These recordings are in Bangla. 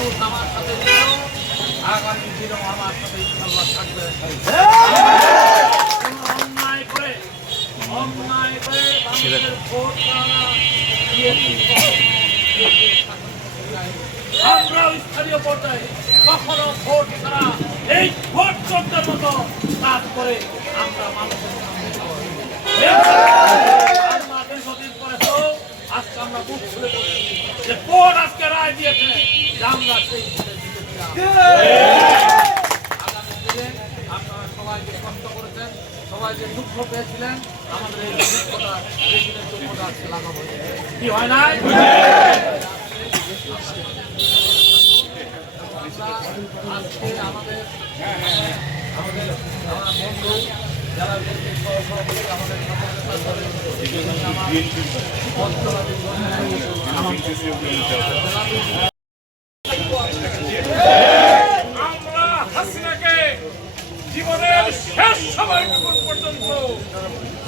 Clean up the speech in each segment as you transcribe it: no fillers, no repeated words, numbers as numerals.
মানুষ আমার সাথে ছিল, আগামী দিনেও আমার সাথে ইনশাআল্লাহ থাকবে। অন্যায় করে মানুষের ভোট আমরাও স্থানীয় পর্যায়ে কখনো ভোট ছাড়া এই ভোট চোখের মতো কাজ করে আমরা মানুষের দীর্ঘদিন পরে তো আজকে আমরা বুক খুলে বলছি যে কোর্ট আজকে রায় দিয়েছে যে আমরা সেই আগামী দিনে আপনারা সবাই যে কষ্ট করেছেন, সবাই যে দুঃখ পেয়েছিলেন, আমাদের এই দুঃখটা দিনের দুঃখটা আজকে লাগাবো কি হয় না। আজকে আমাদের বন্ধু যারা আমরা হাসিনাকে জীবনের শেষ সময়টুকু পর্যন্ত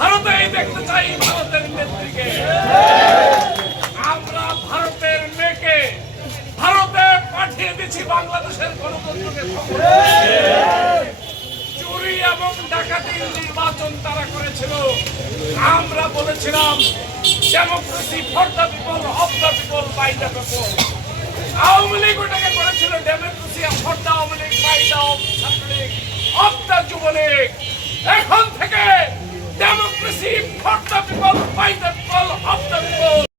ভারতেই দেখতে চাই, ভারতের নেত্রীকে। আমরা ভারতের মেয়েকে ভারতে পাঠিয়ে দিচ্ছি বাংলাদেশের গণতন্ত্রকে। চুরি এবং ডাকাতির নির্বাচন তারা করেছিল, আমরা বলেছিলাম democracy for the people, of the people, by the people. Awami League ওটাকে করেছিল democracy for the Awami League, by the Chhatra League, of the Jubo League. এখন থেকে democracy for the people, by the people, of the people.